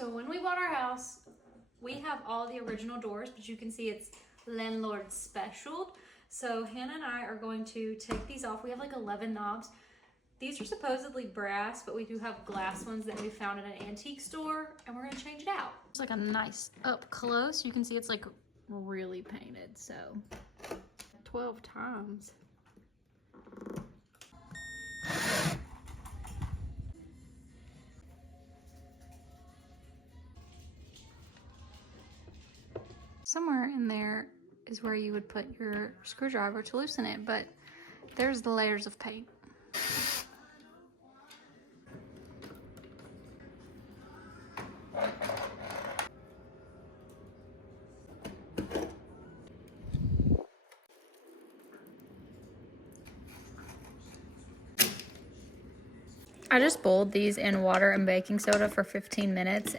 So when we bought our house, we have all the original doors, but you can see it's landlord special. So Hannah and I are going to take these off. We have like 11 knobs. These are supposedly brass, but we do have glass ones that we found in an antique store, and we're gonna change it out. It's like a nice up close. You can see it's like really painted, so 12 times. Somewhere in there is where you would put your screwdriver to loosen it, but there's the layers of paint. I just boiled these in water and baking soda for 15 minutes.